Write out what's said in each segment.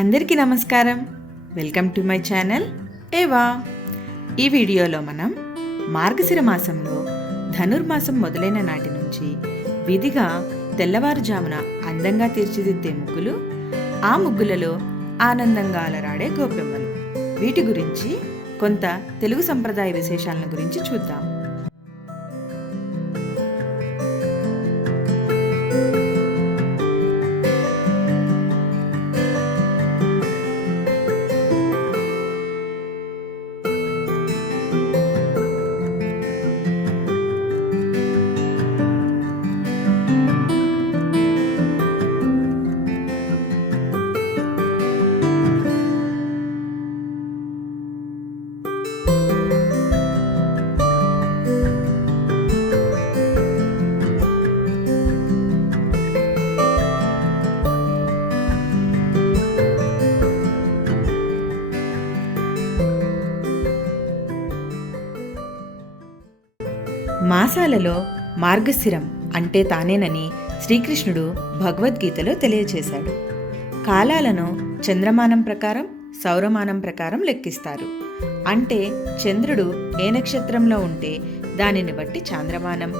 అందరికీ నమస్కారం. Welcome to my channel ఏవా. ఈ వీడియోలో మనం మార్గశిర మాసంలో ధనుర్మాసం మొదలైన నాటి నుంచి విధిగా తెల్లవారుజామున అందంగా తీర్చిదిద్దే ముగ్గులు, ఆ ముగ్గులలో ఆనందంగా అలరాడే గోపెమ్మలు, వీటి గురించి కొంత తెలుగు సంప్రదాయ విశేషాలను గురించి చూద్దాం. మాసాలలో మార్గశిరం అంటే తానేనని శ్రీకృష్ణుడు భగవద్గీతలో తెలియచేశాడు. కాలాలను చంద్రమానం ప్రకారం, సౌరమానం ప్రకారం లెక్కిస్తారు. అంటే చంద్రుడు ఏ నక్షత్రంలో ఉంటే దానిని బట్టి చాంద్రమానం,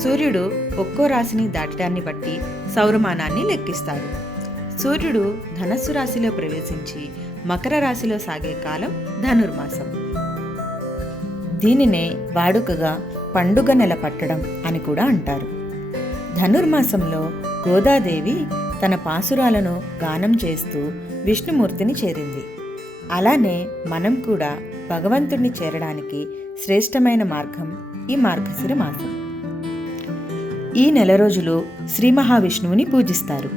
సూర్యుడు ఒక్కో రాశిని దాటడాన్ని బట్టి సౌరమానాన్ని లెక్కిస్తారు. సూర్యుడు ధనస్సు రాశిలో ప్రవేశించి మకర రాశిలో సాగే కాలం ధనుర్మాసం. దీనినే వాడుకగా పండుగ నెల పట్టడం అని కూడా అంటారు. ధనుర్మాసంలో గోదాదేవి తన పాసురాలను గానం చేస్తూ విష్ణుమూర్తిని చేరింది. అలానే మనం కూడా భగవంతుణ్ణి చేరడానికి శ్రేష్టమైన మార్గం ఈ మార్గశిర మాసం. ఈ నెల రోజులు శ్రీ మహావిష్ణువుని పూజిస్తారు.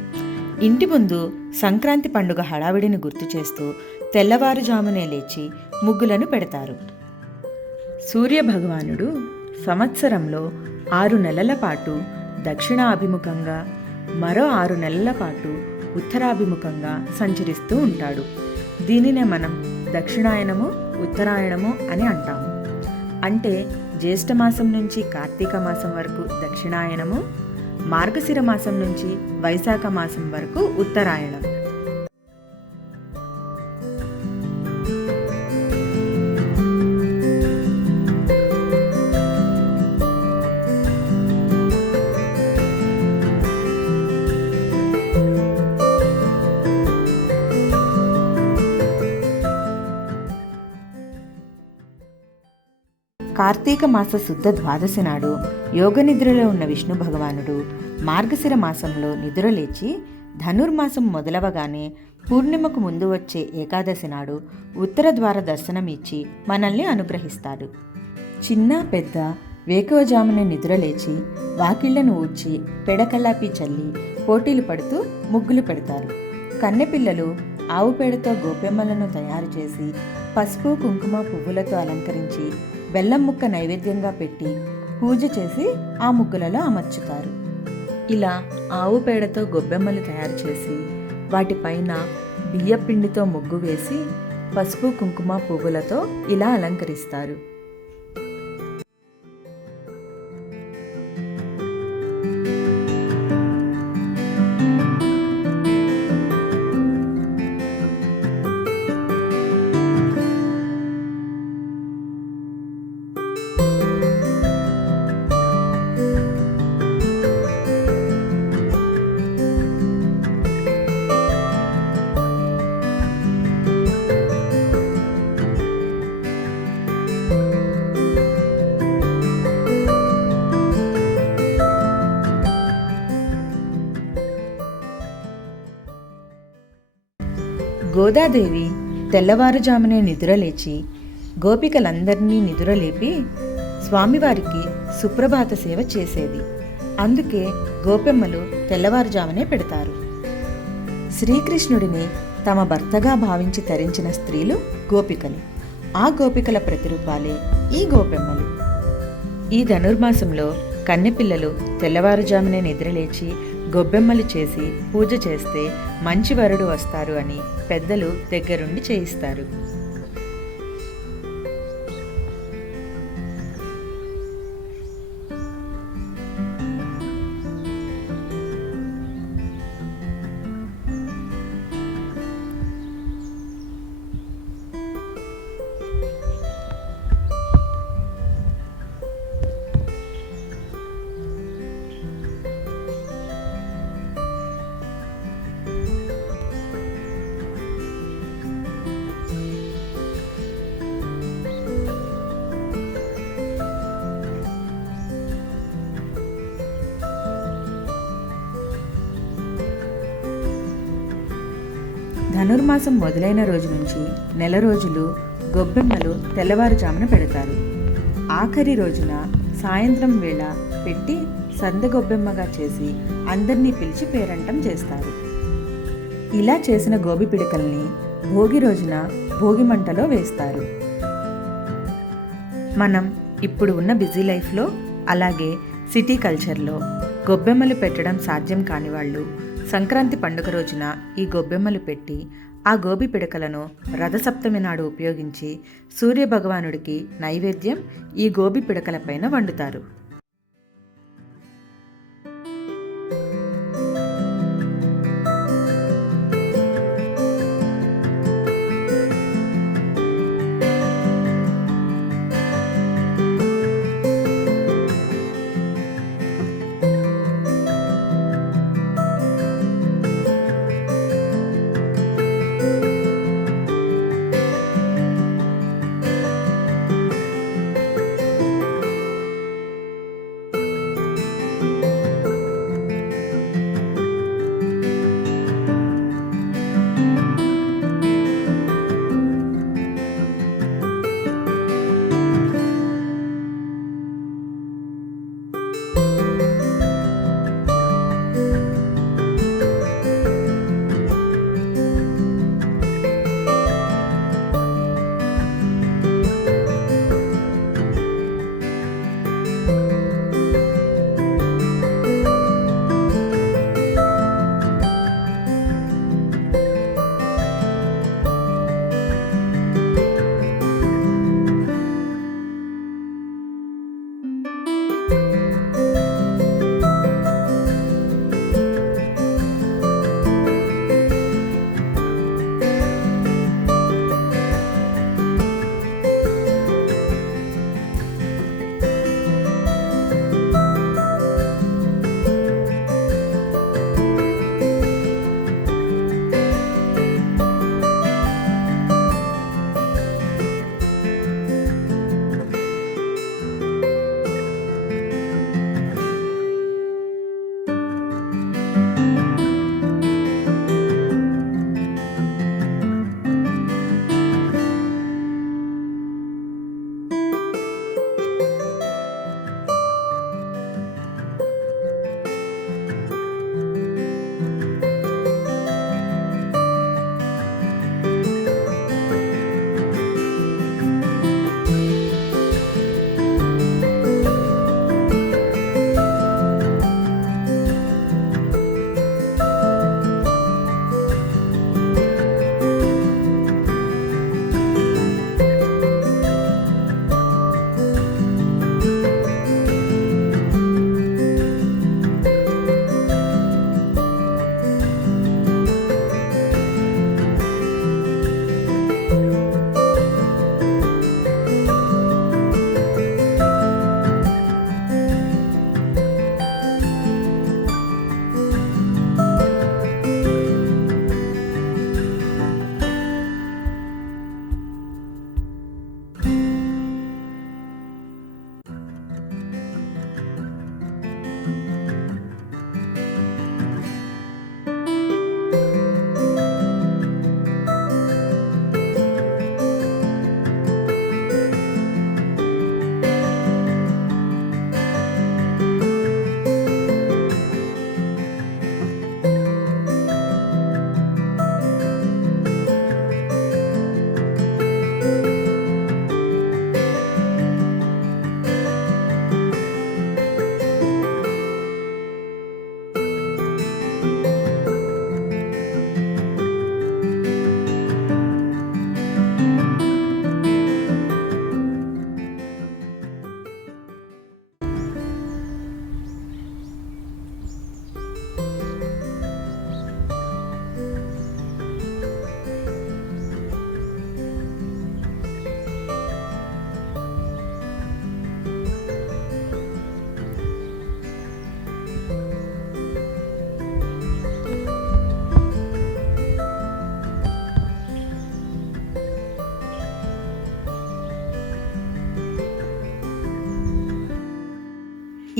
ఇంటి ముందు సంక్రాంతి పండుగ హడావిడిని గుర్తు చేస్తూ తెల్లవారుజామునే లేచి ముగ్గులను పెడతారు. సూర్య భగవానుడు సంవత్సరంలో 6 నెలల పాటు దక్షిణాభిముఖంగా, మరో 6 నెలల పాటు ఉత్తరాభిముఖంగా సంచరిస్తూ ఉంటాడు. దీనినే మనం దక్షిణాయనము, ఉత్తరాయణము అని అంటాము. అంటే జ్యేష్ఠమాసం నుంచి కార్తీక మాసం వరకు దక్షిణాయనము, మార్గశిర మాసం నుంచి వైశాఖ మాసం వరకు ఉత్తరాయణం. కార్తీక మాస శుద్ధ ద్వాదశి నాడు యోగనిద్రలో ఉన్న విష్ణు భగవానుడు మార్గశిర మాసంలో నిద్రలేచి ధనుర్మాసం మొదలవగానే పూర్ణిమకు ముందు వచ్చే ఏకాదశి నాడు ఉత్తర ద్వార దర్శనం ఇచ్చి మనల్ని అనుగ్రహిస్తాడు. చిన్న పెద్ద వేకువజామున నిద్రలేచి వాకిళ్లను ఊడ్చి పెడకల్లాపి చల్లి పోటీలు పడుతూ ముగ్గులు పెడతారు. కన్నెపిల్లలు ఆవు పేడతో గోపెమ్మలను తయారు చేసి పసుపు, కుంకుమ, పువ్వులతో అలంకరించి బెల్లం ముక్క నైవేద్యంగా పెట్టి పూజ చేసి ఆ ముగ్గులలో అమర్చుతారు. ఇలా ఆవు పేడతో గొబ్బెమ్మలు తయారు చేసి వాటిపైన బియ్యపిండితో ముగ్గు వేసి పసుపు, కుంకుమ, పువ్వులతో ఇలా అలంకరిస్తారు. గోదాదేవి తెల్లవారుజామునే నిద్రలేచి గోపికలందరినీ నిద్రలేపి స్వామివారికి సుప్రభాత సేవ చేసేది. అందుకే గోపెమ్మలు తెల్లవారుజామునే పెడతారు. శ్రీకృష్ణుడిని తమ భర్తగా భావించి తరించిన స్త్రీలు గోపికలు. ఆ గోపికల ప్రతిరూపాలే ఈ గోపెమ్మలు. ఈ ధనుర్మాసంలో కన్నెపిల్లలు తెల్లవారుజామునే నిద్రలేచి గొబ్బెమ్మలు చేసి పూజ చేస్తే మంచి వరుడు వస్తారు అని పెద్దలు దగ్గరుండి చేయిస్తారు. ధనుర్మాసం మొదలైన రోజు నుంచి నెల రోజులు గొబ్బెమ్మలు తెల్లవారుజామున పెడతారు. ఆఖరి రోజున సాయంత్రం వేళ పెట్టి సందె గొబ్బెమ్మగా చేసి అందరినీ పిలిచి పేరంటం చేస్తారు. ఇలా చేసిన గోబి పిడకల్ని భోగి రోజున భోగి మంటలో వేస్తారు. మనం ఇప్పుడు ఉన్న బిజీ లైఫ్లో, అలాగే సిటీ కల్చర్లో గొబ్బెమ్మలు పెట్టడం సాధ్యం కాని వాళ్ళు సంక్రాంతి పండుగ రోజున ఈ గొబ్బెమ్మలు పెట్టి ఆ గోబి పిడకలను రథసప్తమి నాడు ఉపయోగించి సూర్యభగవానుడికి నైవేద్యం ఈ గోబి పిడకలపైన వండుతారు.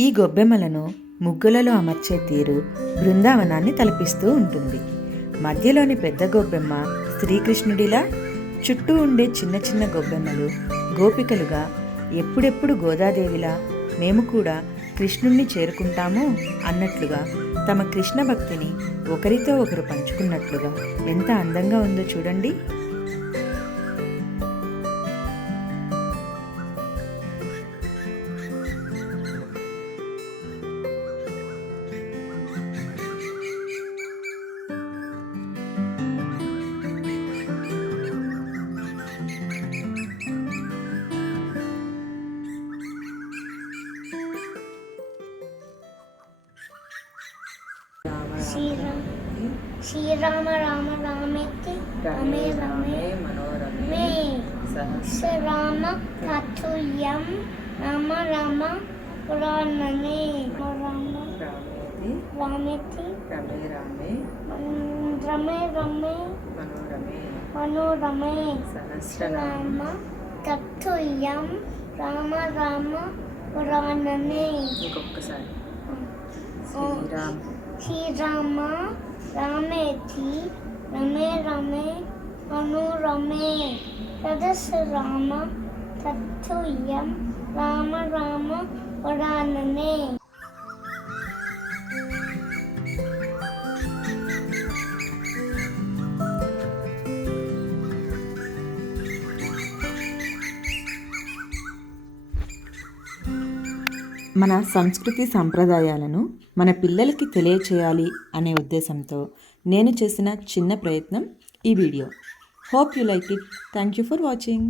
ఈ గొబ్బెమ్మలను ముగ్గులలో అమర్చే తీరు బృందావనాన్ని తలపిస్తూ ఉంటుంది. మధ్యలోని పెద్ద గొబ్బెమ్మ శ్రీకృష్ణుడిలా, చుట్టూ ఉండే చిన్న చిన్న గొబ్బెమ్మలు గోపికలుగా, ఎప్పుడెప్పుడు గోదాదేవిలా మేము కూడా కృష్ణుణ్ణి చేరుకుంటాము అన్నట్లుగా తమ కృష్ణ భక్తిని ఒకరితో ఒకరు పంచుకున్నట్లుగా ఎంత అందంగా ఉందో చూడండి. శ్రీరామ రామ రామేతి రమే రమే మనోరమే సహస్రనామ తత్తుల్యం రామ రామ పురాణనే రామేతి రమే రమే మనోరమే సహస్రనామ తత్తుల్యం రామ రామ పురాణనే. ఇంకొకసారి శ్రీరామ రామేతి రమే రమే మనోరమే సహస్రనామ తత్తుల్యం రామ రామ పురాణనే. మన సంస్కృతి సంప్రదాయాలను మన పిల్లలకి తెలియచేయాలి అనే ఉద్దేశంతో నేను చేసిన చిన్న ప్రయత్నం ఈ video. Hope you like it. Thank you for watching.